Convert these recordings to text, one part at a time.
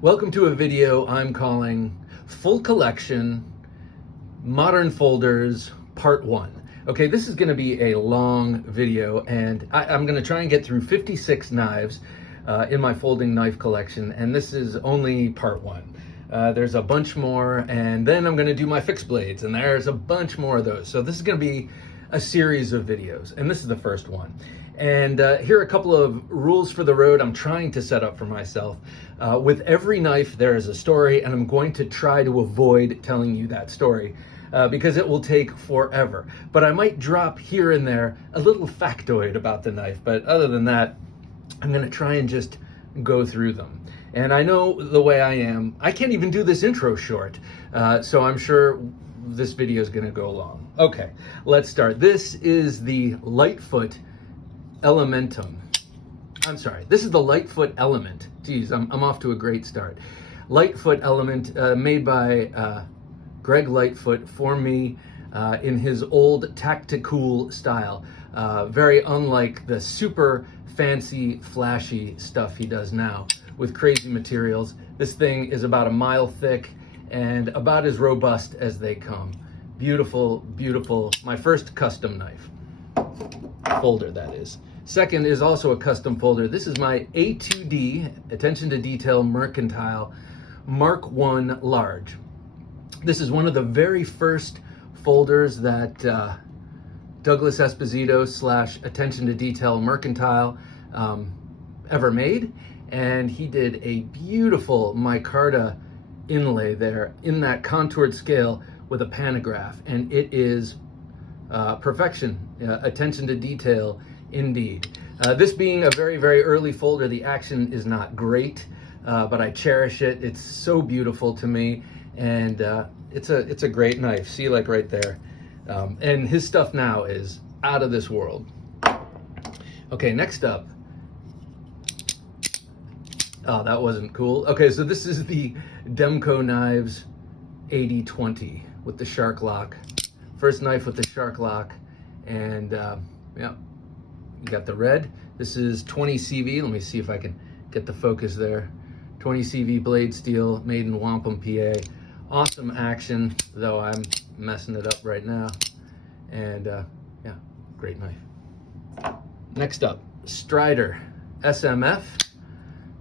Welcome to a video I'm calling Full Collection Modern Folders Part 1. Okay, this is going to be a long video, and I'm going to try and get through 56 knives in my folding knife collection, and this is only Part 1. There's a bunch more, and then I'm going to do my fixed blades, and there's a bunch more of those. So this is going to be a series of videos, and this is the first one. And here are a couple of rules for the road I'm trying to set up for myself. With every knife, there is a story, and I'm going to try to avoid telling you that story because it will take forever. But I might drop here and there a little factoid about the knife, but other than that, I'm going to try and just go through them. And I know the way I am, I can't even do this intro short, so I'm sure this video is going to go long. Okay, let's start. This is the Lightfoot Elementum. I'm sorry, this is the Lightfoot Element. Geez, I'm off to a great start. Lightfoot Element, made by Greg Lightfoot for me in his old tactical style. Very unlike the super fancy, flashy stuff he does now with crazy materials. This thing is about a mile thick and about as robust as they come. Beautiful, beautiful. My first custom knife. Folder, that is. Second is also a custom folder. This is my ATD, Attention to Detail Mercantile, Mark 1 Large. This is one of the very first folders that Douglas Esposito / Attention to Detail Mercantile ever made. And he did a beautiful micarta inlay there in that contoured scale with a pantograph. And it is perfection, attention to detail indeed. This being a very, very early folder, the action is not great, but I cherish it. It's so beautiful to me, and it's a great knife. See, like right there. And his stuff now is out of this world. Okay, next up. Oh, that wasn't cool. Okay, so this is the Demko Knives 8020 with the shark lock. First knife with the shark lock, and yeah, you got the red. This is 20 CV. Let me see if I can get the focus there. 20 CV blade steel, made in Wampum, PA. Awesome action, though I'm messing it up right now. And yeah, great knife. Next up, Strider SMF.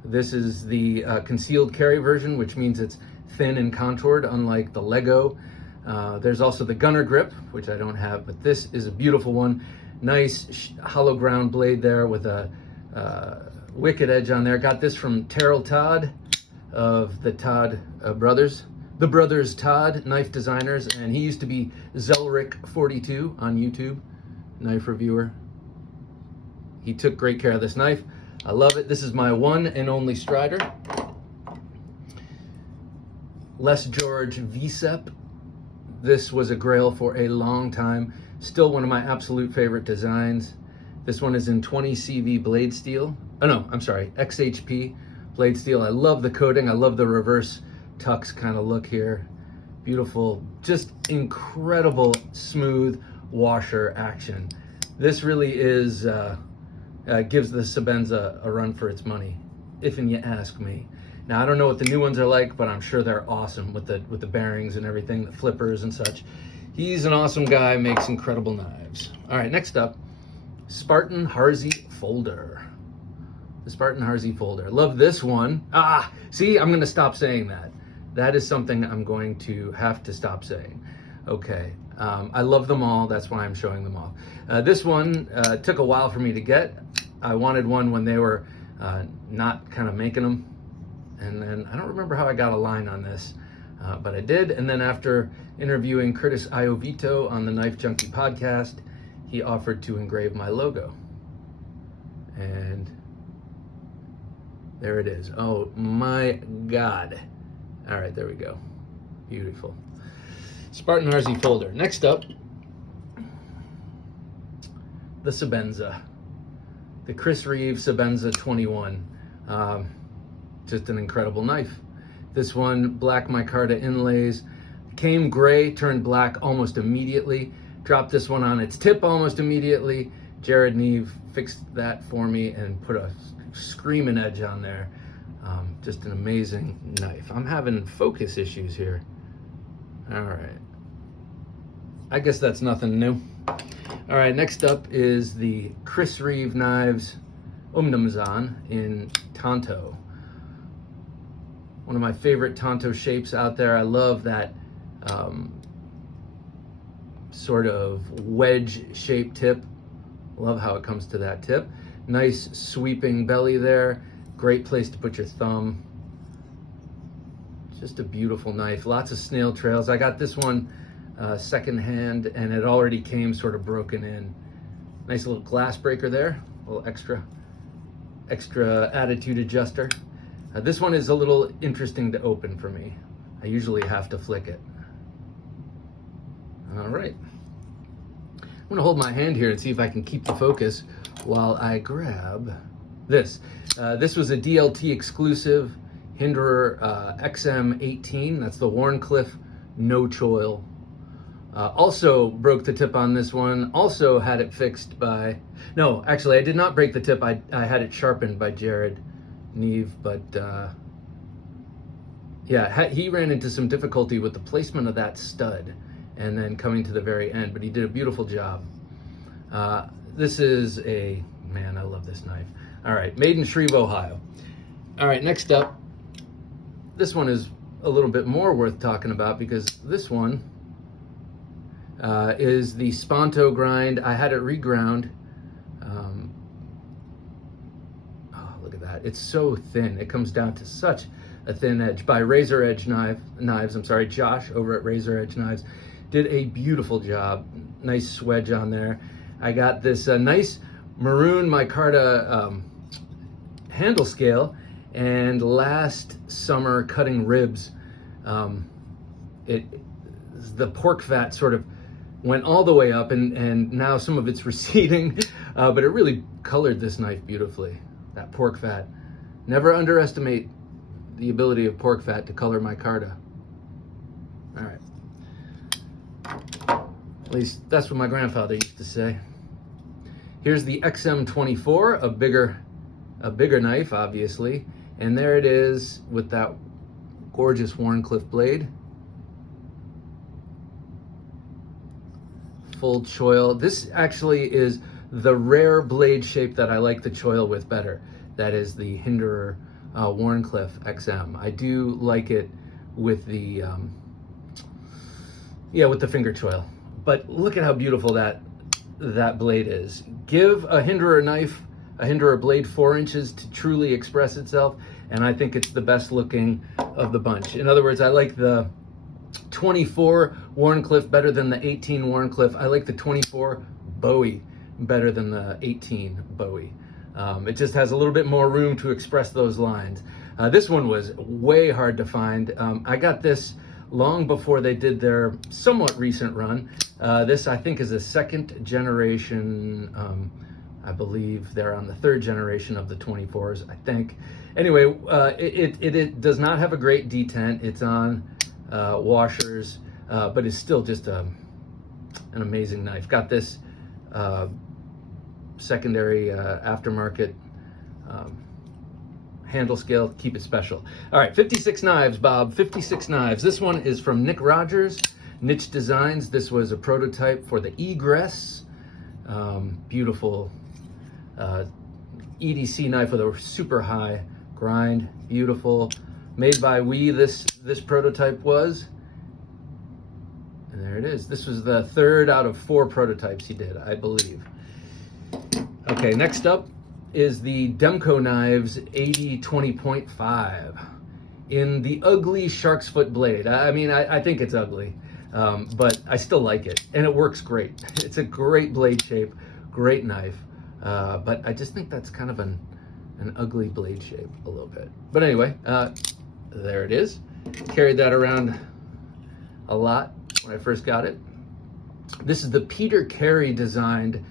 This is the concealed carry version, which means it's thin and contoured, unlike the Lego. There's also the gunner grip, which I don't have, but this is a beautiful one. Nice hollow ground blade there with a wicked edge on there. Got this from Terrell Todd of the Todd brothers. The Brothers Todd, knife designers, and he used to be Zelric42 on YouTube, knife reviewer. He took great care of this knife. I love it. This is my one and only Strider. Les George VSEP. This was a grail for a long time. Still one of my absolute favorite designs. This one is in 20 CV blade steel. Oh no, I'm sorry, XHP blade steel. I love the coating. I love the reverse tux kind of look here. Beautiful, just incredible smooth washer action. This really is, gives the Sebenza a run for its money, if you ask me. Now, I don't know what the new ones are like, but I'm sure they're awesome with the bearings and everything, the flippers and such. He's an awesome guy, makes incredible knives. All right, next up, Spartan RZ folder. The Spartan RZ folder. Love this one. Ah, see, I'm going to stop saying that. That is something I'm going to have to stop saying. Okay, I love them all. That's why I'm showing them all. This one took a while for me to get. I wanted one when they were not kind of making them. And then I don't remember how I got a line on this, but I did. And then after interviewing Curtis Iovito on the Knife Junkie podcast, he offered to engrave my logo. And there it is. Oh my God. All right, there we go. Beautiful. Spartan RZ folder. Next up, the Sebenza. The Chris Reeve Sebenza 21. Just an incredible knife. This one, black micarta inlays, came gray, turned black almost immediately. Dropped this one on its tip almost immediately. Jared Neve fixed that for me and put a screaming edge on there. Just an amazing knife. I'm having focus issues here. All right. I guess that's nothing new. All right, next up is the Reeve Knives Umnumzan in Tonto. One of my favorite Tonto shapes out there. I love that sort of wedge-shaped tip. Love how it comes to that tip. Nice sweeping belly there. Great place to put your thumb. Just a beautiful knife. Lots of snail trails. I got this one secondhand, and it already came sort of broken in. Nice little glass breaker there. A little extra attitude adjuster. This one is a little interesting to open for me. I usually have to flick it. All right. I'm gonna hold my hand here and see if I can keep the focus while I grab this. This was a DLT exclusive Hinderer XM18. That's the Wharncliffe no choil. Also broke the tip on this one. Also had it fixed by, no, actually I did not break the tip. I had it sharpened by Jared Neve, but yeah, he ran into some difficulty with the placement of that stud and then coming to the very end, but he did a beautiful job. This is a, man, I love this knife. All right, made in Shreve, Ohio. All right, next up, this one is a little bit more worth talking about because this one is the Sponto grind. I had it reground. Oh, look at that. It's so thin. It comes down to such a thin edge. By Razor Edge Knives, I'm sorry, Josh over at Razor Edge Knives did a beautiful job. Nice swedge on there. I got this nice maroon micarta handle scale, and last summer cutting ribs, the pork fat sort of went all the way up, and now some of it's receding, but it really colored this knife beautifully. That pork fat. Never underestimate the ability of pork fat to color micarta. All right. At least that's what my grandfather used to say. Here's the XM24, a bigger knife, obviously. And there it is with that gorgeous Wharncliffe blade. Full choil. This actually is the rare blade shape that I like the choil with better. That is the Hinderer Wharncliffe XM. I do like it with the with the finger choil. But look at how beautiful that blade is. Give a Hinderer knife, a Hinderer blade 4 inches to truly express itself, and I think it's the best looking of the bunch. In other words, I like the 24 Wharncliffe better than the 18 Wharncliffe. I like the 24 Bowie better than the 18 Bowie. It just has a little bit more room to express those lines. This one was way hard to find. I got this long before they did their somewhat recent run. This, I think, is a second generation. I believe they're on the third generation of the 24s, I think. Anyway, it does not have a great detent. It's on washers, but it's still just an amazing knife. Got this secondary aftermarket handle scale, keep it special. All right, 56 knives, Bob, 56 knives. This one is from Nick Rogers, Niche Designs. This was a prototype for the Egress. Beautiful EDC knife with a super high grind, beautiful. Made by this prototype was. And there it is. This was the third out of 4 prototypes he did, I believe. Okay, next up is the Demko Knives 80-20.5 in the ugly shark's foot blade. I mean, I think it's ugly, but I still like it, and it works great. It's a great blade shape, great knife, but I just think that's kind of an ugly blade shape a little bit. But anyway, there it is. Carried that around a lot when I first got it. This is the Peter Carey designed,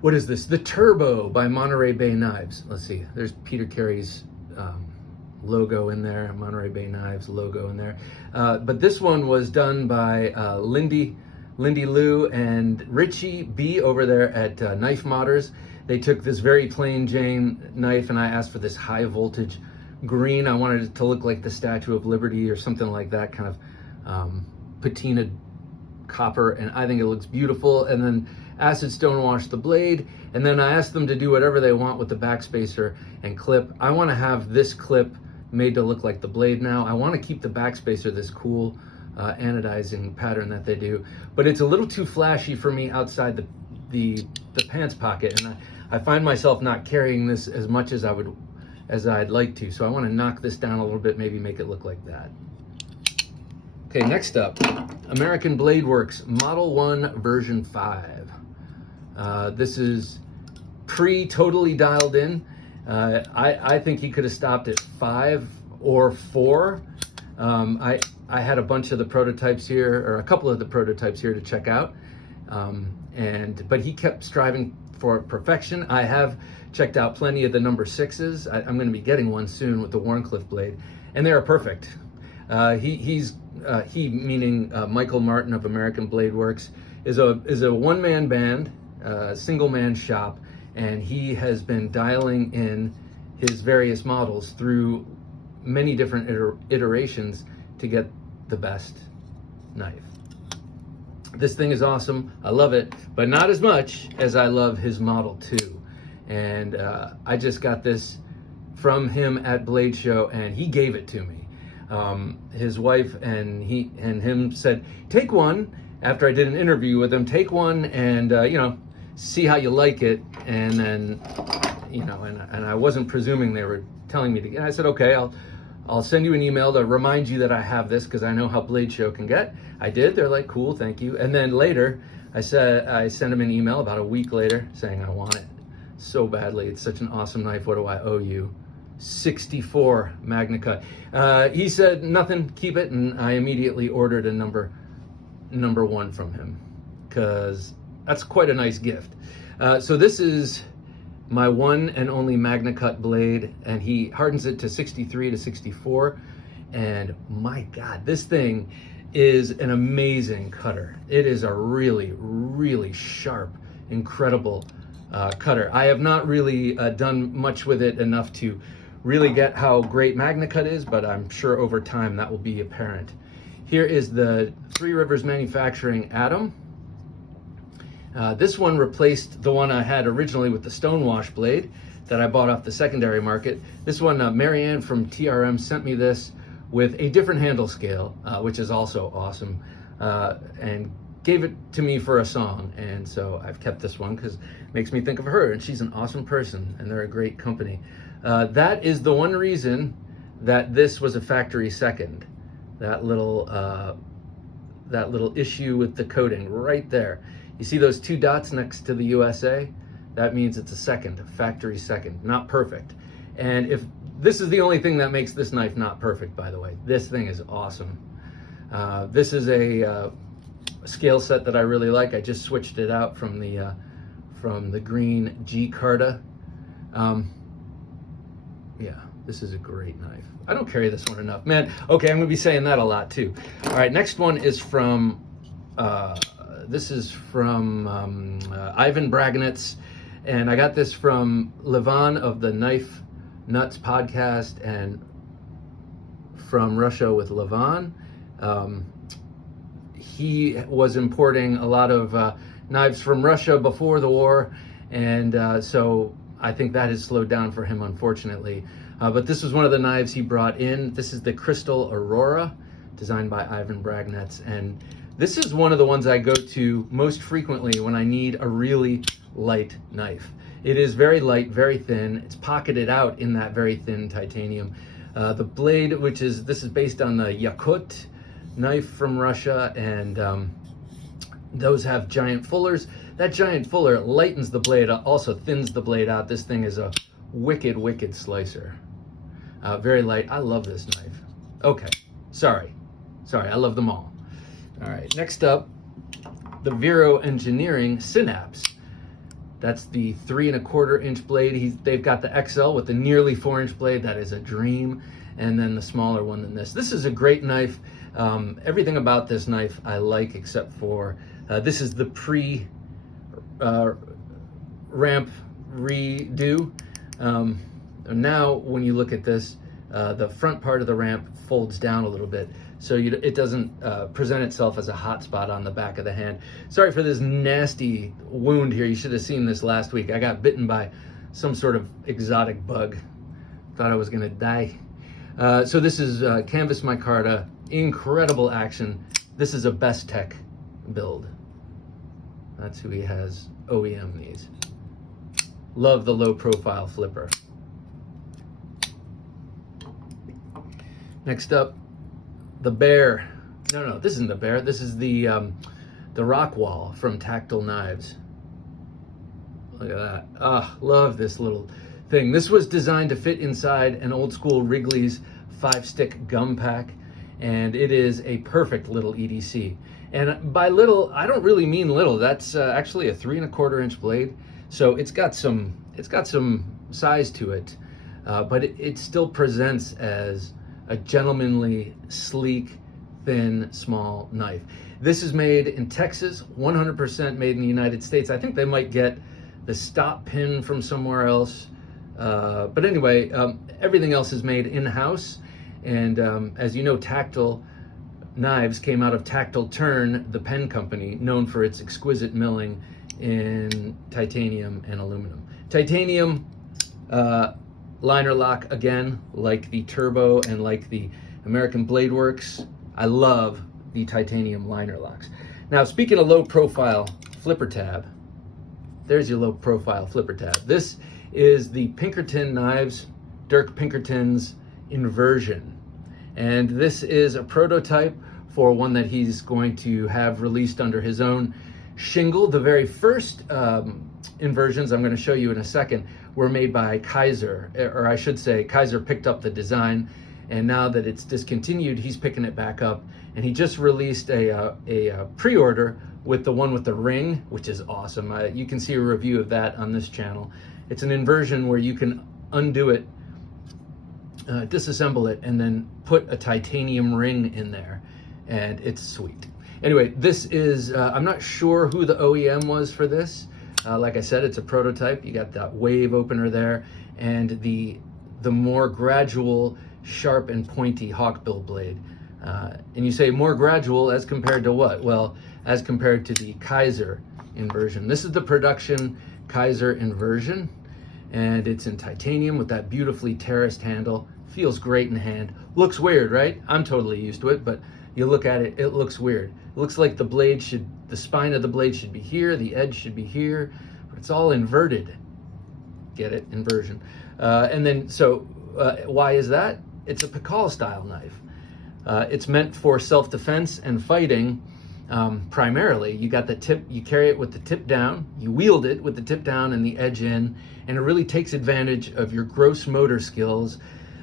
what is this? The Turbo by Monterey Bay Knives. Let's see, there's Peter Carey's logo in there, Monterey Bay Knives logo in there. But this one was done by Lindy Lou and Richie B over there at Knife Modders. They took this very plain Jane knife, and I asked for this high voltage green. I wanted it to look like the Statue of Liberty or something like that, kind of patinaed copper, and I think it looks beautiful. And then acid stone wash the blade, and then I asked them to do whatever they want with the backspacer and clip. I want to have this clip made to look like the blade now. I want to keep the backspacer this cool anodizing pattern that they do, but it's a little too flashy for me outside the pants pocket, and I find myself not carrying this as much as I'd like to. So I want to knock this down a little bit, maybe make it look like that. Okay, next up, American Blade Works Model 1 version 5. This is totally dialed in. I think he could have stopped at 5 or 4. I had a bunch of the prototypes here, or a couple of the prototypes here to check out, but he kept striving for perfection. I have checked out plenty of the number 6s. I'm going to be getting one soon with the Wharncliffe blade, and they are perfect. He meaning Michael Martin of American Blade Works is a one-man band, single-man shop, and he has been dialing in his various models through many different iterations to get the best knife. This thing is awesome. I love it, but not as much as I love his Model 2. And I just got this from him at Blade Show, and he gave it to me. His wife and him said, take one. After I did an interview with him, take one and see how you like it. And then and I wasn't presuming they were telling me to. And I said, okay, I'll send you an email to remind you that I have this, because I know how Blade Show can get. I did. They're like, cool, thank you. And then later, I sent him an email about a week later saying I want it so badly. It's such an awesome knife. What do I owe you? 64 Magna Cut. He said nothing, keep it, and I immediately ordered a number 1 from him, because that's quite a nice gift. So this is my one and only Magna Cut blade, and he hardens it to 63 to 64, and my God, this thing is an amazing cutter. It is a really, really sharp, incredible cutter. I have not really done much with it enough to really get how great Magna Cut is, but I'm sure over time that will be apparent. Here is the Three Rivers Manufacturing Atom. This one replaced the one I had originally with the Stonewash blade that I bought off the secondary market. This one, Marianne from TRM sent me this with a different handle scale, which is also awesome, and gave it to me for a song. And so I've kept this one because it makes me think of her, and she's an awesome person, and they're a great company. That is the one reason that this was a factory second. That little issue with the coating right there. You see those 2 dots next to the USA? That means it's a second, a factory second, not perfect. And if this is the only thing that makes this knife not perfect, by the way, this thing is awesome. This is a scale set that I really like. I just switched it out from the green G Carta. Yeah, this is a great knife. I don't carry this one enough, man. Okay, I'm gonna be saying that a lot too. All right, next one is from Ivan Braganitz, and I got this from Levan of the Knife Nuts podcast and from Russia with Levan. He was importing a lot of knives from Russia before the war, and so I think that has slowed down for him, unfortunately. But this was one of the knives he brought in. This is the Crystal Aurora, designed by Ivan Braganitz, and this is one of the ones I go to most frequently when I need a really light knife. It is very light, very thin. It's pocketed out in that very thin titanium. The blade, this is based on the Yakut knife from Russia, and those have giant fullers. That giant fuller lightens the blade, also thins the blade out. This thing is a wicked, wicked slicer. Very light. I love this knife. Okay, sorry, I love them all. All right, next up, the Vero Engineering Synapse. That's the 3 1/4 inch blade. They've got the XL with the nearly 4-inch blade. That is a dream. And then the smaller one than this. This is a great knife. Everything about this knife I like, except for this is the ramp redo. Now, when you look at this, the front part of the ramp folds down a little bit, so it doesn't present itself as a hot spot on the back of the hand. Sorry for this nasty wound here. You should have seen this last week. I got bitten by some sort of exotic bug. Thought I was gonna die. So this is canvas micarta, incredible action. This is a Best Tech build. That's who he has OEM these. Love the low profile flipper. Next up, the bear. No, this isn't the bear. This is the rock wall from Tactile Knives. Look at that. Ah, love this little thing. This was designed to fit inside an old school Wrigley's 5-stick gum pack, and it is a perfect little EDC. And by little, I don't really mean little. That's actually a 3¼ inch blade, so it's got some size to it, but it still presents as a gentlemanly, sleek, thin, small knife. This is made in Texas, 100% made in the United States. I think they might get the stop pin from somewhere else, but anyway, everything else is made in-house. And as you know, Tactile Knives came out of Tactile Turn, the pen company, known for its exquisite milling in titanium and aluminum. Titanium liner lock, again, like the Turbo and like the American Blade Works. I love the titanium liner locks. Now, speaking of low profile flipper tab, there's your low profile flipper tab. This is the Pinkerton Knives, Dirk Pinkerton's Inversion. And this is a prototype for one that he's going to have released under his own shingle. The very first inversions I'm going to show you in a second were made by Kaiser, or I should say Kaiser picked up the design, and now that it's discontinued, he's picking it back up, and he just released a pre-order with the one with the ring, which is awesome. You can see a review of that on this channel. It's an inversion where you can undo it, disassemble it, and then put a titanium ring in there, and it's sweet. Anyway, this is, I'm not sure who the OEM was for this. Like I said, it's a prototype. You got that wave opener there, and the more gradual, sharp and pointy hawkbill blade. And you say more gradual as compared to what? Well, as compared to the Kaiser inversion. This is the production Kaiser inversion, and it's in titanium with that beautifully terraced handle. Feels great in hand. Looks weird, right? I'm totally used to it, but you look at it, it looks weird. It looks like the spine of the blade should be here, the edge should be here, but it's all inverted. Get it? Inversion. And then, so why is that? It's a Pikal style knife. It's meant for self-defense and fighting. Primarily, you got the tip, you carry it with the tip down, you wield it with the tip down and the edge in, and it really takes advantage of your gross motor skills,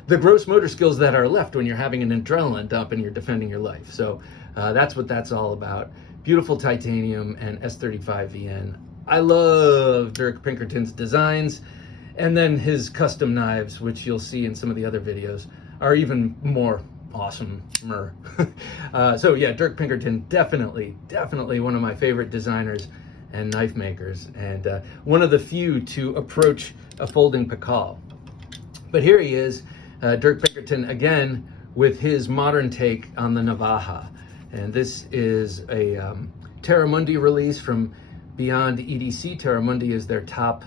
the gross motor skills that are left when you're having an adrenaline dump and you're defending your life. So that's what that's all about. Beautiful titanium and S35 VN. I love Dirk Pinkerton's designs, and then his custom knives, which you'll see in some of the other videos, are even more awesome. So yeah, Dirk Pinkerton, definitely one of my favorite designers and knife makers, and one of the few to approach a folding Pikal. But here he is, Dirk Pinkerton again with his modern take on the Navaja, and this is a Terramundi release from Beyond EDC. Terramundi is their top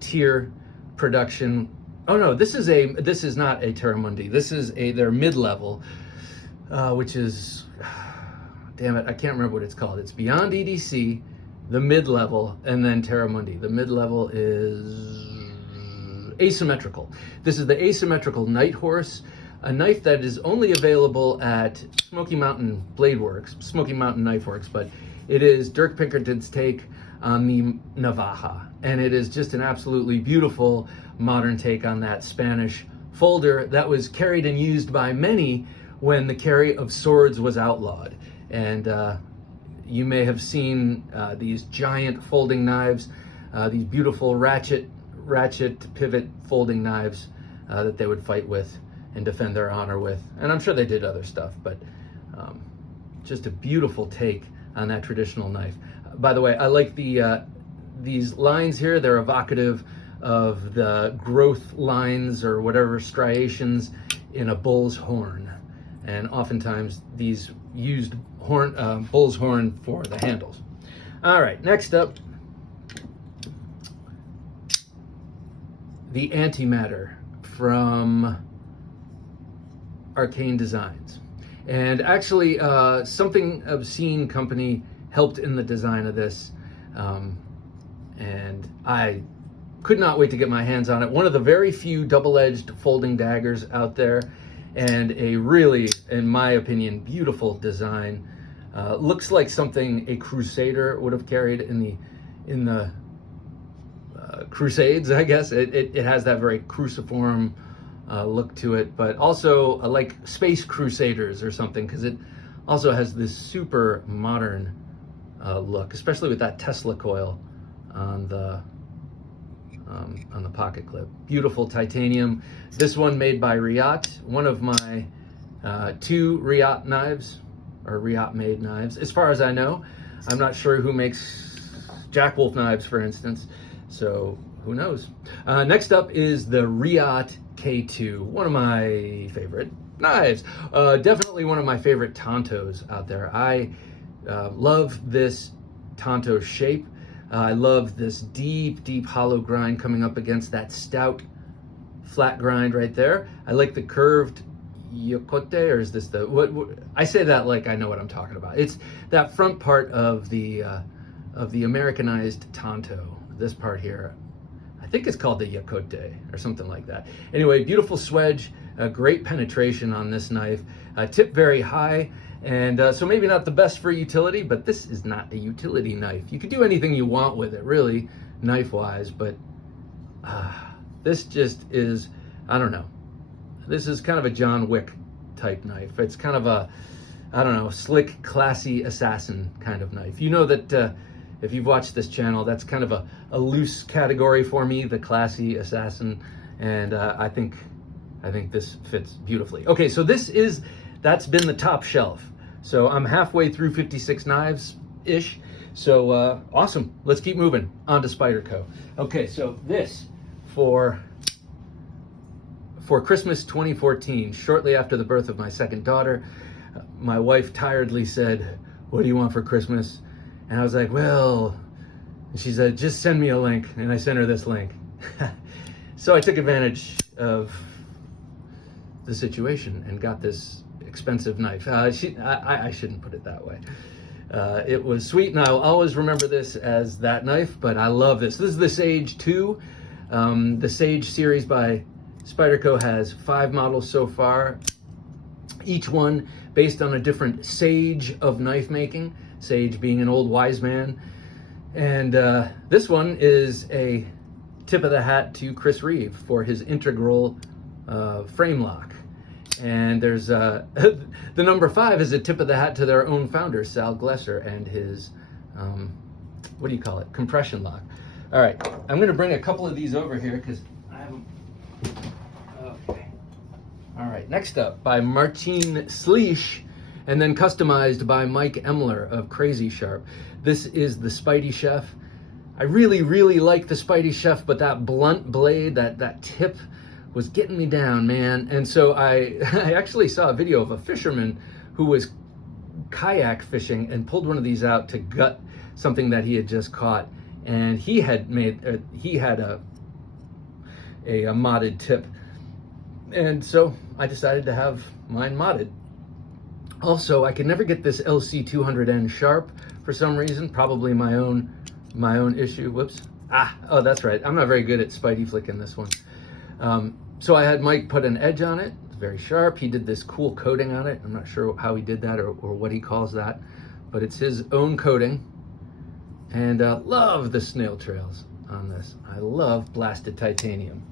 tier production. Oh no, this is not a Terramundi. This is their mid-level, which is, damn it, I can't remember what it's called. It's Beyond EDC, the mid-level, and then Terramundi. The mid-level is asymmetrical. This is the asymmetrical Night Horse, a knife that is only available at Smoky Mountain Blade Works, Smoky Mountain Knife Works, but it is Dirk Pinkerton's take on the Navaja, and it is just an absolutely beautiful modern take on that Spanish folder that was carried and used by many when the carry of swords was outlawed. And you may have seen these giant folding knives, these beautiful ratchet pivot folding knives that they would fight with and defend their honor with. And I'm sure they did other stuff, but just a beautiful take on that traditional knife. By the way, I like these lines here. They're evocative of the growth lines or whatever striations in a bull's horn. And oftentimes these used bull's horn for the handles. All right, next up, the Antimatter from Arcane Designs. And actually, Something Obscene Company helped in the design of this. And I could not wait to get my hands on it. One of the very few double-edged folding daggers out there, and a really, in my opinion, beautiful design. Looks like something a Crusader would have carried in the Crusades, I guess. It has that very cruciform look to it, but also like Space Crusaders or something, because it also has this super modern look, especially with that Tesla coil on the pocket clip. Beautiful titanium. This one made by Riyat, one of my 2 Riyat knives, or Riyat made knives, as far as I know. I'm not sure who makes Jack Wolf knives, for instance, so who knows. Next up is the Riyat K2, one of my favorite knives. Definitely one of my favorite Tontos out there. I love this Tonto shape. I love this deep hollow grind coming up against that stout flat grind right there. I like the curved yokote, or is this the, what I say that like I know what I'm talking about. It's that front part of the Americanized Tonto. This part here, I think it's called the yokote or something like that. Anyway, beautiful swedge, great penetration on this knife, tip very high. And so maybe not the best for utility, but this is not a utility knife. You can do anything you want with it, really, knife-wise, but this just is, I don't know. This is kind of a John Wick type knife. It's kind of a, I don't know, slick, classy assassin kind of knife. You know that if you've watched this channel, that's kind of a loose category for me, the classy assassin, and I think this fits beautifully. Okay, so that's been the top shelf. So I'm halfway through 56 knives-ish. So awesome. Let's keep moving on to Spyderco. Okay, so this for Christmas 2014, shortly after the birth of my second daughter, my wife tiredly said, "What do you want for Christmas?" And I was like, well, and she said, "Just send me a link." And I sent her this link. So I took advantage of the situation and got this expensive knife. I shouldn't put it that way. It was sweet, and I'll always remember this as that knife, but I love this. This is the Sage 2. The Sage series by Spyderco has 5 models so far, each one based on a different sage of knife making, Sage being an old wise man. And this one is a tip of the hat to Chris Reeve for his integral frame lock. And there's the number 5 is a tip of the hat to their own founder, Sal Glesser, and his, what do you call it, compression lock. All right, I'm gonna bring a couple of these over here because I have them. Okay. All right, next up by Martin Sleesh, and then customized by Mike Emler of Crazy Sharp. This is the Spidey Chef. I really like the Spidey Chef, but that blunt blade, that tip was getting me down, man. And so I actually saw a video of a fisherman who was kayak fishing and pulled one of these out to gut something that he had just caught. And he had a modded tip. And so I decided to have mine modded. Also, I could never get this LC200N sharp for some reason, probably my own issue. Whoops. Oh, that's right. I'm not very good at Spidey flicking this one. So I had Mike put an edge on it. It's very sharp. He did this cool coating on it. I'm not sure how he did that or what he calls that, but it's his own coating. And love the snail trails on this. I love blasted titanium.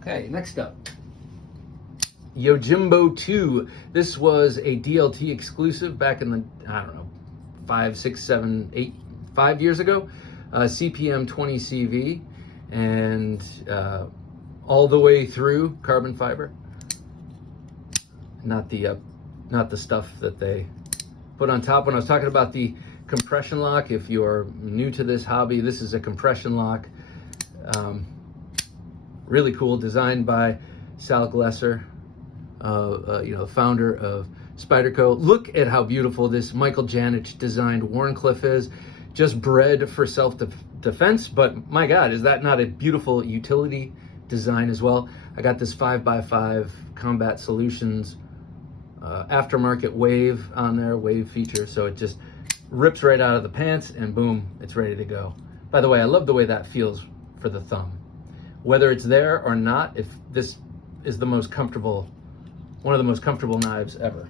Okay, next up, Yojimbo 2. This was a DLT exclusive back in the, I don't know, 5, 6, 7, 8, 5 years ago. CPM20CV, and all the way through carbon fiber. Not the stuff that they put on top. When I was talking about the compression lock, if you're new to this hobby, this is a compression lock. Really cool, designed by Sal Glesser, you know, founder of Spyderco. Look at how beautiful this Michael Janich designed Warncliffe is. Just bred for self-defense, but my God, is that not a beautiful utility design as well? I got this 5x5 Combat Solutions aftermarket wave on there, wave feature, so it just rips right out of the pants and boom, it's ready to go. By the way, I love the way that feels for the thumb. Whether it's there or not, if this is the most comfortable, one of the most comfortable knives ever.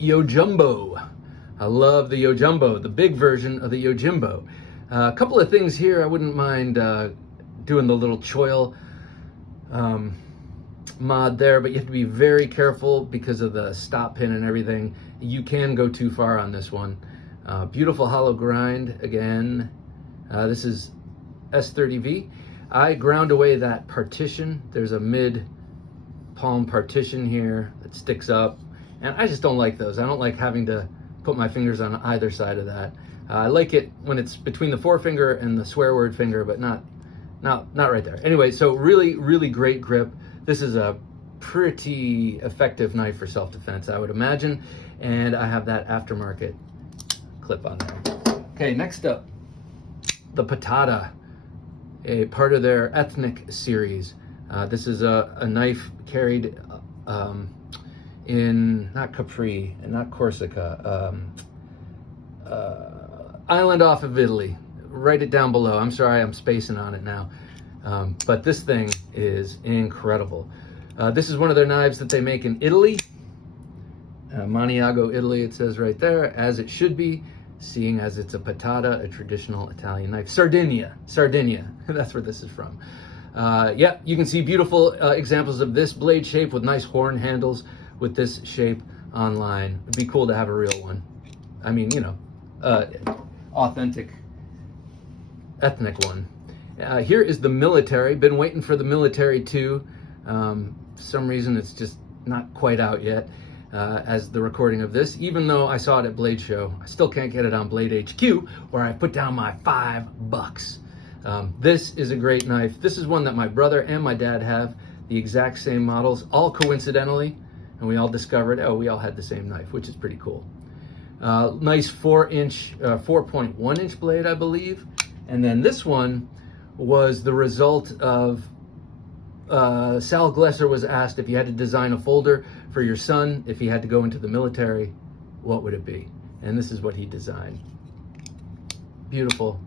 Yojimbo. I love the Yojimbo, the big version of the Yojimbo. A couple of things here I wouldn't mind doing the little choil mod there, but you have to be very careful because of the stop pin and everything. You can go too far on this one. Beautiful hollow grind again. This is S30V. I ground away that partition. There's a mid palm partition here that sticks up, and I just don't like those. I don't like having to put my fingers on either side of that. I like it when it's between the forefinger and the swear word finger, but not right there. Anyway, so really great grip. This is a pretty effective knife for self-defense, I would imagine, and I have that aftermarket clip on there. Okay, next up, the Patada, a part of their ethnic series. This is a knife carried in not Capri and not Corsica, island off of Italy. Write it down below. I'm sorry, I'm spacing on it now. But this thing is incredible. This is one of their knives that they make in Italy. Maniago, Italy, it says right there, as it should be, seeing as it's a Patada, a traditional Italian knife. Sardinia, that's where this is from. Yeah, you can see beautiful examples of this blade shape with nice horn handles with this shape online. It'd be cool to have a real one. I mean, you know, authentic, ethnic one. Here is the military. Been waiting for the military too. Some reason it's just not quite out yet as the recording of this, even though I saw it at Blade Show. I still can't get it on Blade HQ, where I put down my $5. This is a great knife. This is one that my brother and my dad have, the exact same models, all coincidentally, and we all discovered, oh, we all had the same knife, which is pretty cool. Nice 4.1 inch blade, I believe. And then this one was the result of Sal Glesser was asked if you had to design a folder for your son if he had to go into the military, what would it be? And this is what he designed. Beautiful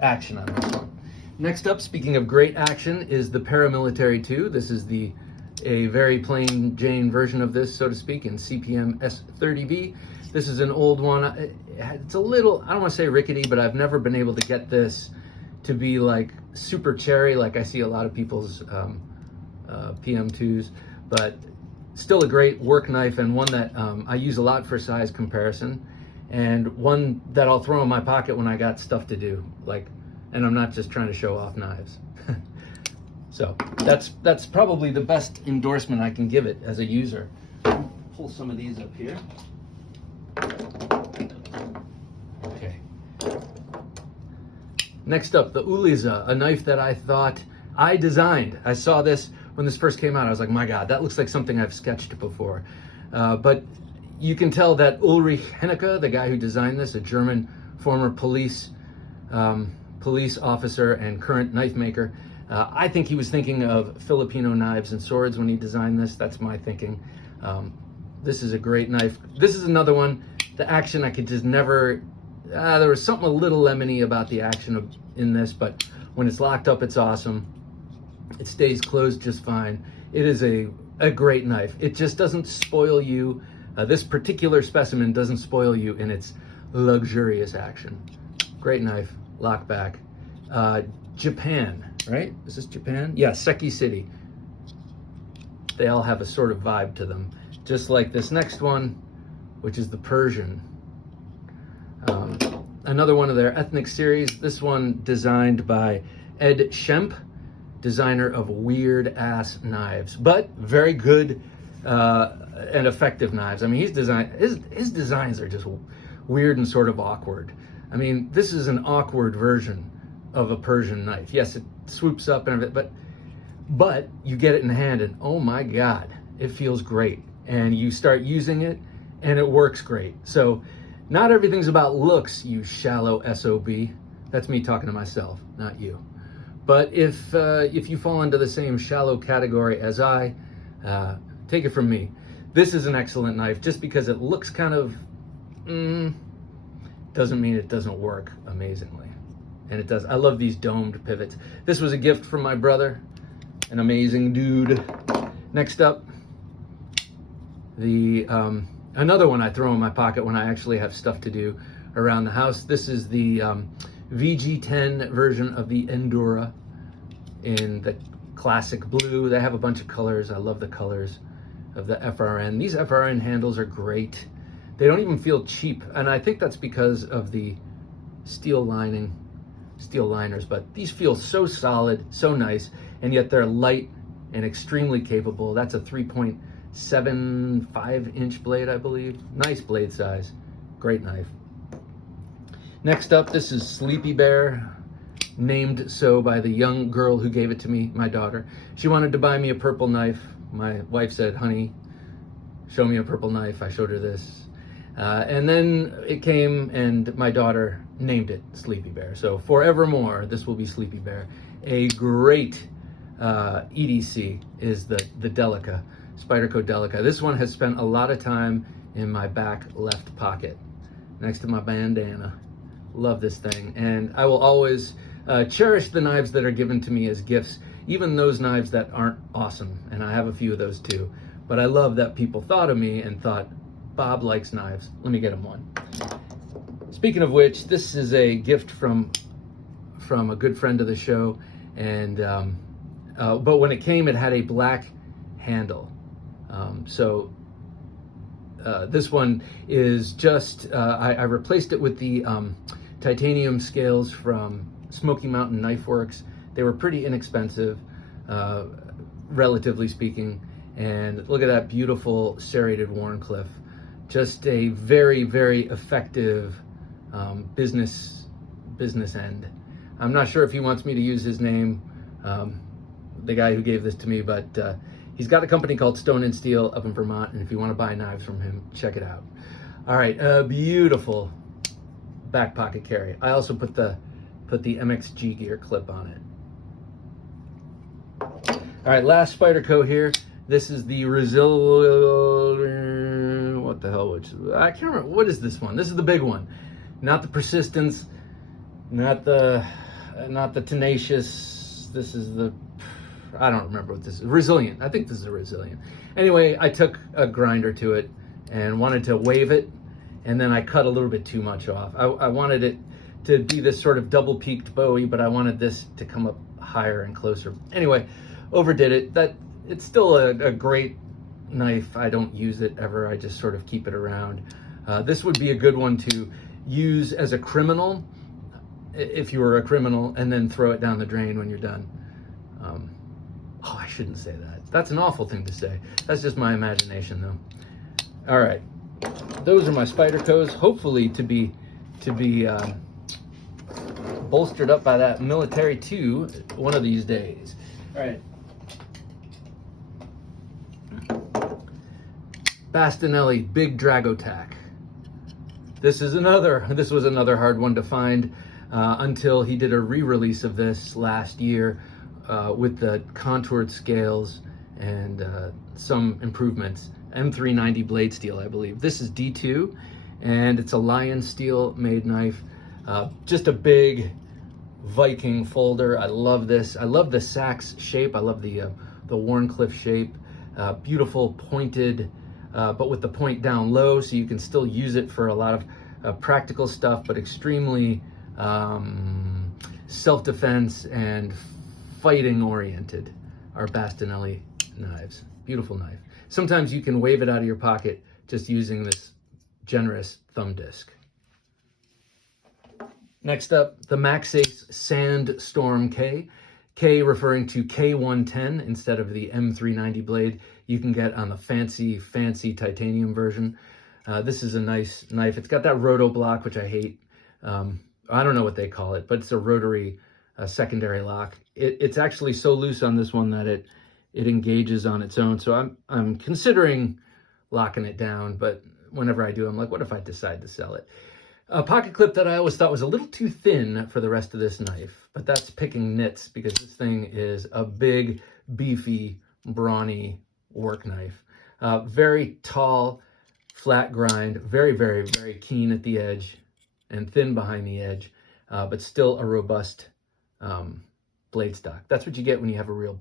action on this one. Next up, speaking of great action, is the Paramilitary 2. This is a very plain Jane version of this, so to speak, in CPM30V. This is an old one. It's a little, I don't want to say rickety, but I've never been able to get this to be like super cherry, like I see a lot of people's PM2s, but still a great work knife, and one that I use a lot for size comparison, and one that I'll throw in my pocket when I got stuff to do, like, and I'm not just trying to show off knives. So that's probably the best endorsement I can give it as a user. Pull some of these up here. Okay. Next up, the Uliza, a knife that I thought I designed. I saw this when this first came out. I was like, my God, that looks like something I've sketched before. But you can tell that Ulrich Hennecke, the guy who designed this, a German former police officer and current knife maker, I think he was thinking of Filipino knives and swords when he designed this. That's my thinking. This is a great knife. This is another one. The action, I could just never, there was something a little lemony about the action in this, but when it's locked up, it's awesome. It stays closed just fine. It is a great knife. It just doesn't spoil you. This particular specimen doesn't spoil you in its luxurious action. Great knife, lock back. Japan, right? Is this Japan? Yeah, Seki City. They all have a sort of vibe to them. Just like this next one, which is the Persian. Another one of their ethnic series. This one designed by Ed Schemp, designer of weird ass knives, but very good and effective knives. I mean, his designs are just weird and sort of awkward. I mean, this is an awkward version of a Persian knife. Yes, it swoops up and everything, but you get it in the hand and oh my God, it feels great. And you start using it and it works great. So not everything's about looks, you shallow SOB. That's me talking to myself, not you. But if you fall into the same shallow category as I, take it from me. This is an excellent knife. Just because it looks kind of, doesn't mean it doesn't work amazingly. And it does. I love these domed pivots. This was a gift from my brother, an amazing dude. Next up, another one I throw in my pocket when I actually have stuff to do around the house. This is the VG10 version of the Endura in the classic blue. They have a bunch of colors. I love the colors of the FRN. These FRN handles are great. They don't even feel cheap, and I think that's because of the steel liners, but these feel so solid, so nice, and yet they're light and extremely capable. That's a 3.75 inch blade, I believe. Nice blade size, great knife. Next up, this is Sleepy Bear, named so by the young girl who gave it to me, my daughter. She wanted to buy me a purple knife. My wife said, honey, show me a purple knife. I showed her this. And then it came and my daughter named it Sleepy Bear. So forevermore, this will be Sleepy Bear. A great EDC is the Delica, Spyderco Delica. This one has spent a lot of time in my back left pocket, next to my bandana. Love this thing. And I will always cherish the knives that are given to me as gifts, even those knives that aren't awesome. And I have a few of those too. But I love that people thought of me and thought, Bob likes knives. Let me get him one. Speaking of which, this is a gift from a good friend of the show. And but when it came, it had a black handle. This one is just, I replaced it with the titanium scales from Smoky Mountain Knife Works. They were pretty inexpensive, relatively speaking. And look at that beautiful serrated Wharncliffe. Just a very, very effective business end. I'm not sure if he wants me to use his name, the guy who gave this to me, but he's got a company called Stone and Steel up in Vermont, and if you want to buy knives from him, check it out. All right, beautiful back pocket carry. I also put the MXG gear clip on it. All right, last Spyderco here. This is the Resilient, what the hell, I can't remember, what is this one? This is the big one. Not the Persistence, not the Tenacious, this is the, I don't remember what this is, Resilient, I think this is a Resilient. Anyway, I took a grinder to it and wanted to wave it, and then I cut a little bit too much off. I wanted it to be this sort of double peaked Bowie, but I wanted this to come up higher and closer. Anyway, overdid it. It's still a great knife. I don't use it ever. I just sort of keep it around. This would be a good one to use as a criminal, if you were a criminal, and then throw it down the drain when you're done. Oh, I shouldn't say that. That's an awful thing to say. That's just my imagination, though. All right, those are my Spydercos. Hopefully to be bolstered up by that Military 2 one of these days. All right. Bastinelli Big Dragotac. This was another hard one to find until he did a re-release of this last year with the contoured scales and some improvements. M390 blade steel, I believe. This is D2, and it's a lion steel made knife. Just a big Viking folder. I love this. I love the Sachs shape. I love the Wharncliffe shape. Beautiful pointed, but with the point down low, so you can still use it for a lot of practical stuff, but extremely self-defense and fighting oriented are Bastinelli knives. Beautiful knife. Sometimes you can wave it out of your pocket just using this generous thumb disc. Next up, the Maxis Sandstorm K. K referring to K110 instead of the M390 blade you can get on the fancy titanium version. This is a nice knife. It's got that roto block, which I hate. I don't know what they call it, but it's a rotary secondary lock. It's actually so loose on this one that it engages on its own. So I'm considering locking it down, but whenever I do, I'm like, what if I decide to sell it? A pocket clip that I always thought was a little too thin for the rest of this knife, but that's picking nits because this thing is a big, beefy, brawny work knife. Very tall, flat grind, very, very, very keen at the edge and thin behind the edge, but still a robust blade stock. That's what you get when you have a real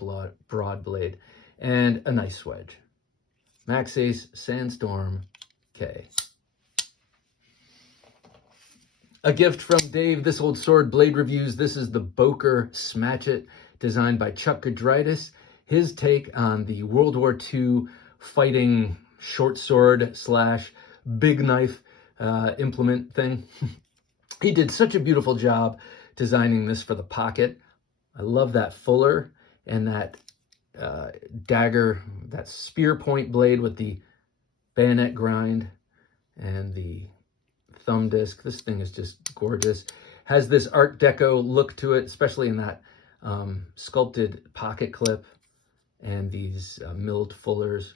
broad blade. And a nice swedge. Maxis Sandstorm K. A gift from Dave, This Old Sword Blade Reviews. This is the Boker Smatch, designed by Chuck Gudritis. His take on the World War II fighting short sword / big knife implement thing. He did such a beautiful job designing this for the pocket. I love that fuller and that dagger, that spear point blade with the bayonet grind and the thumb disc. This thing is just gorgeous. Has this Art Deco look to it, especially in that sculpted pocket clip and these milled fullers.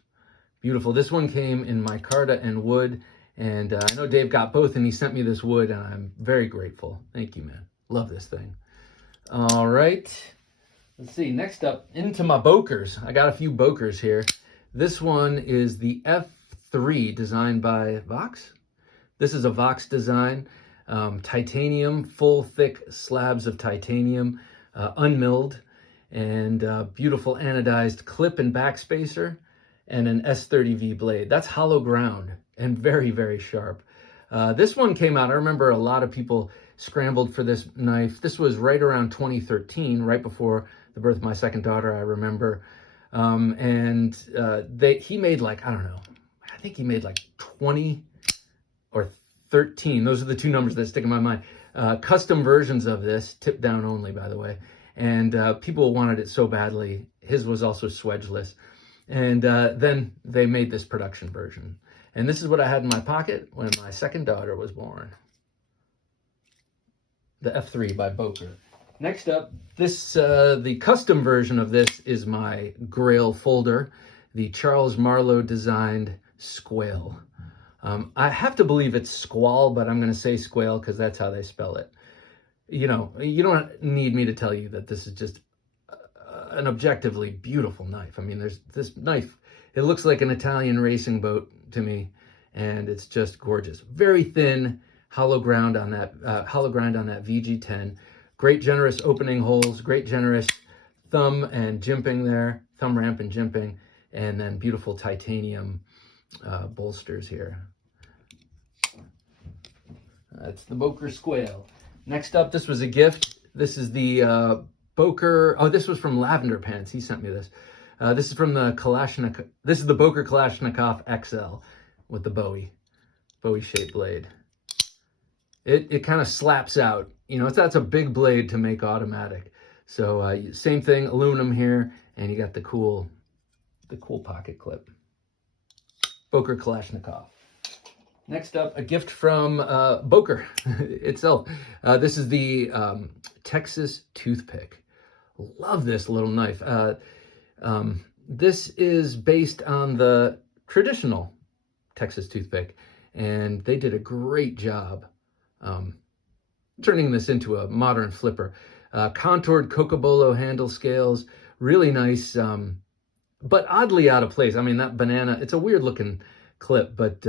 Beautiful. This one came in micarta and wood, and I know Dave got both, and he sent me this wood, and I'm very grateful. Thank you, man. Love this thing. All right. Let's see. Next up, into my Bokers. I got a few Bokers here. This one is the F3, designed by Vox. This is a Vox design. Titanium, full thick slabs of titanium, unmilled, and beautiful anodized clip and backspacer, and an S30V blade. That's hollow ground and very, very sharp. This one came out, I remember a lot of people scrambled for this knife. This was right around 2013, right before the birth of my second daughter, I remember. He made like, I don't know, I think he made like 20 or 13. Those are the two numbers that stick in my mind. Custom versions of this, tip down only, by the way. And people wanted it so badly. His was also swedgeless. And then they made this production version. And this is what I had in my pocket when my second daughter was born. The F3 by Boker. Next up, this the custom version of this is my Grail folder, the Charles Marlowe designed Squail. I have to believe it's Squall, but I'm going to say Squail because that's how they spell it. You know, you don't need me to tell you that this is just an objectively beautiful knife. I mean, there's this knife, it looks like an Italian racing boat to me, and it's just gorgeous. Very thin, hollow ground on that VG10. Great generous opening holes, great generous thumb and jimping there, thumb ramp and jimping, and then beautiful titanium bolsters here. That's the Boker Squail. Next up, this was a gift. This is the Boker, oh, this was from Lavender Pants. He sent me this. This is from the Kalashnikov. This is the Boker Kalashnikov XL with the Bowie shaped blade. It kind of slaps out. You know, that's a big blade to make automatic. So same thing, aluminum here, and you got the cool pocket clip. Boker Kalashnikov. Next up, a gift from Boker itself. This is the Texas toothpick. Love this little knife. This is based on the traditional Texas toothpick, and they did a great job turning this into a modern flipper. Contoured Cocobolo handle scales, really nice, but oddly out of place. I mean, that banana, it's a weird looking clip, but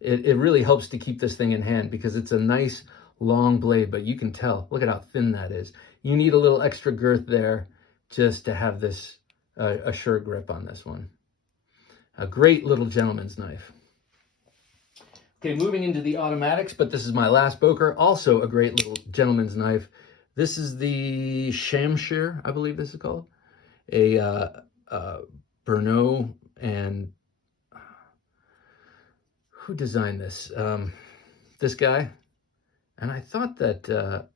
it really helps to keep this thing in hand because it's a nice long blade, but you can tell, look at how thin that is. You need a little extra girth there just to have this a sure grip on this one. A great little gentleman's knife. Okay, moving into the automatics, but this is my last Boker, also a great little gentleman's knife. This is the Shamsher, I believe this is called. A Bernot, and who designed this? This guy. And I thought that,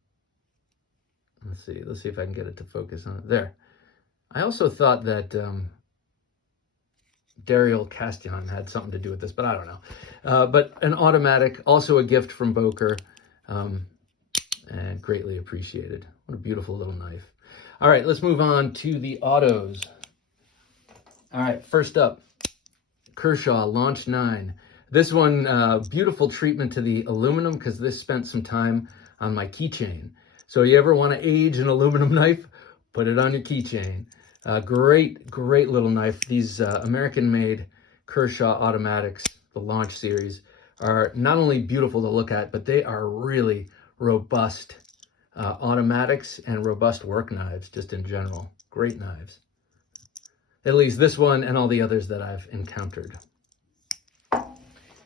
let's see if I can get it to focus on it. There. I also thought that Daryl Castillon had something to do with this, but I don't know. But an automatic, also a gift from Boker. And and greatly appreciated. What a beautiful little knife. All right, let's move on to the autos. All right, first up, Kershaw Launch 9. This one, beautiful treatment to the aluminum because this spent some time on my keychain. So you ever want to age an aluminum knife, put it on your keychain. Great little knife. These American-made Kershaw automatics, the Launch series, are not only beautiful to look at, but they are really robust automatics and robust work knives just in general. Great knives. At least this one and all the others that I've encountered.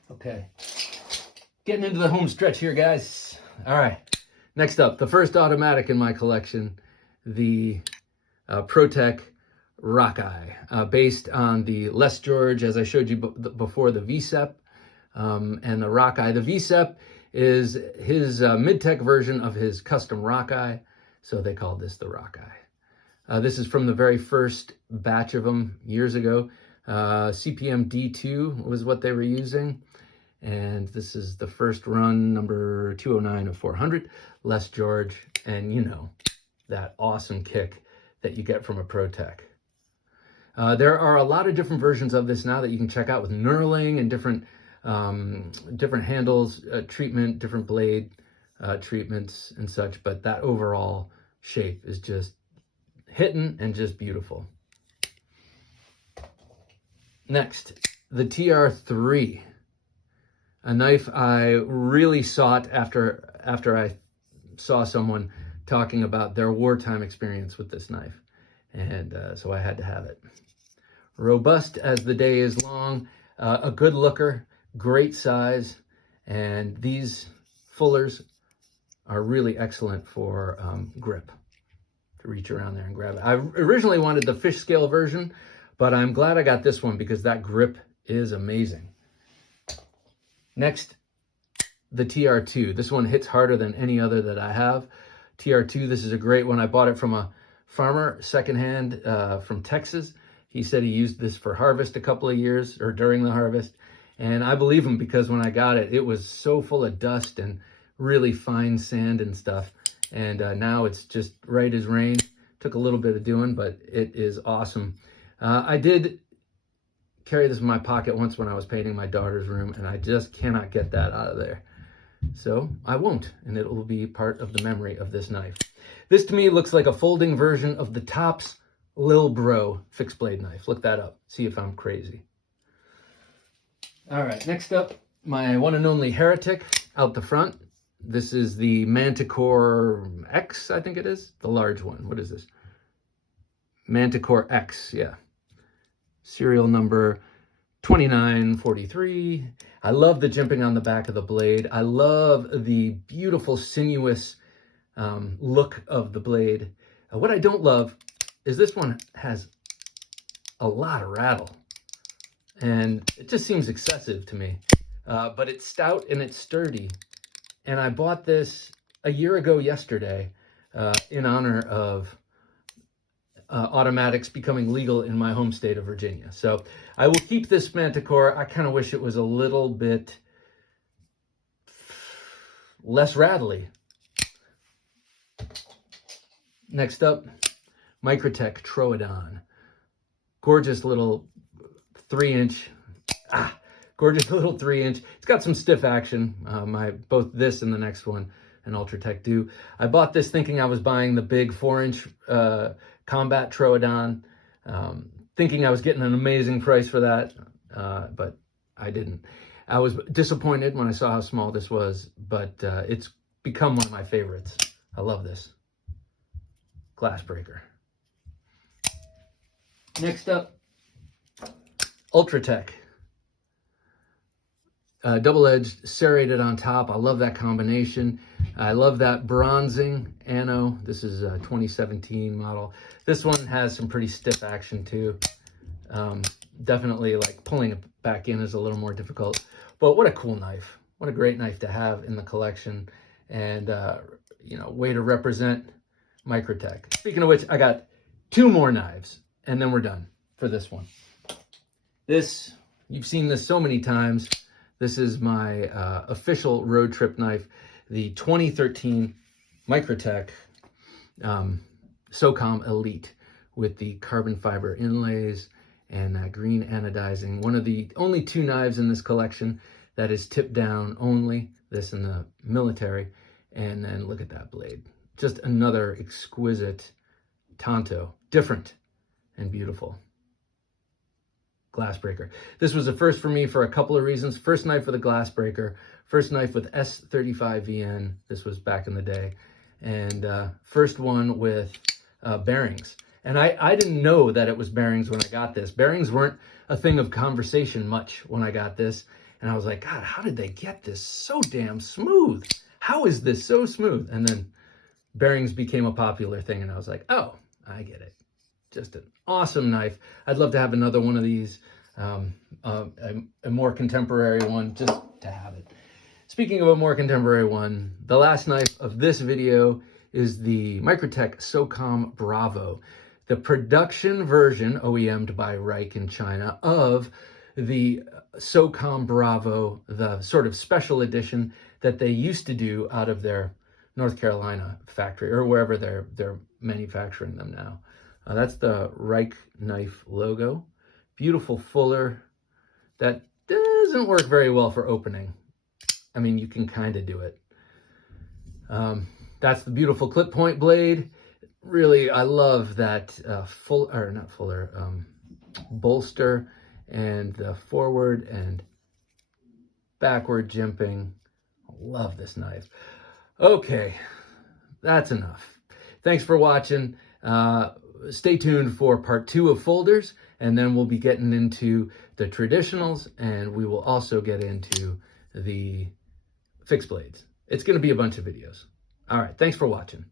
Okay, getting into the home stretch here, guys. All right, next up, the first automatic in my collection, the ProTech Rockeye, based on the Les George, as I showed you before, the VSEP, and the Rockeye. The VSEP is his mid-tech version of his custom Rockeye, so they called this the Rockeye. This is from the very first batch of them years ago. CPM-D2 was what they were using. And this is the first run, number 209 of 400, Les George. And you know, that awesome kick that you get from a ProTech. There are a lot of different versions of this now that you can check out with knurling and different handles treatment, different blade treatments and such. But that overall shape is just hitting and just beautiful. Next, the TR3, a knife I really sought after I saw someone talking about their wartime experience with this knife, and so I had to have it. Robust as the day is long, a good looker, great size, and these fullers are really excellent for grip. To reach around there and grab it. I originally wanted the fish scale version, but I'm glad I got this one because that grip is amazing. Next, the TR2. This one hits harder than any other that I have. TR2, this is a great one. I bought it from a farmer secondhand from Texas. He said he used this for harvest a couple of years, or during the harvest. And I believe him because when I got it, it was so full of dust and really fine sand and stuff. And now it's just right as rain. Took a little bit of doing, but it is awesome. I did carry this in my pocket once when I was painting my daughter's room, and I just cannot get that out of there. So I won't, and it will be part of the memory of this knife. This to me looks like a folding version of the Tops Lil Bro fixed blade knife. Look that up. See if I'm crazy. All right, next up, my one and only Heretic out the front. This is the Manticore X, I think it is. The large one. What is this? Manticore X, yeah. Serial number 2943. I love the jimping on the back of the blade. I love the beautiful sinuous look of the blade. What I don't love is this one has a lot of rattle. And it just seems excessive to me. But it's stout and it's sturdy. And I bought this a year ago yesterday in honor of automatics becoming legal in my home state of Virginia. So I will keep this Manticore. I kind of wish it was a little bit less rattly. Next up, Microtech Troodon. Gorgeous little 3-inch. Gorgeous little 3-inch. It's got some stiff action. Both this and the next one, an Ultratech do. I bought this thinking I was buying the big 4-inch combat Troodon, thinking I was getting an amazing price for that, but I didn't. I was disappointed when I saw how small this was, but it's become one of my favorites. I love this. Glass breaker. Next up, Ultratech. Double-edged, serrated on top. I love that combination. I love that bronzing anno. This is a 2017 model. This one has some pretty stiff action too. Definitely like pulling it back in is a little more difficult. But what a cool knife. What a great knife to have in the collection. And, you know, way to represent Microtech. Speaking of which, I got 2 more knives and then we're done for this one. This, you've seen this so many times. This is my official road trip knife, the 2013 Microtech Socom Elite with the carbon fiber inlays and that green anodizing. One of the only 2 knives in this collection that is tip down only, this in the military. And then look at that blade. Just another exquisite tanto, different and beautiful glass breaker. This was a first for me for a couple of reasons. First knife with a glass breaker, first knife with S35VN, this was back in the day, and first one with bearings. And I didn't know that it was bearings when I got this. Bearings weren't a thing of conversation much when I got this. And I was like, God, how did they get this so damn smooth? How is this so smooth? And then bearings became a popular thing. And I was like, oh, I get it. Just an awesome knife. I'd love to have another one of these, a more contemporary one, just to have it. Speaking of a more contemporary one, the last knife of this video is the Microtech Socom Bravo, the production version, OEM'd by Reich in China, of the Socom Bravo, the sort of special edition that they used to do out of their North Carolina factory, or wherever they're manufacturing them now. That's the Reich knife logo. Beautiful fuller that doesn't work very well for opening. I mean, you can kind of do it. That's the beautiful clip point blade. Really, I love that bolster and the forward and backward jimping. Love this knife. Okay, that's enough. Thanks for watching. Stay tuned for part 2 of folders, and then we'll be getting into the traditionals, and we will also get into the fixed blades. It's going to be a bunch of videos. All right, thanks for watching.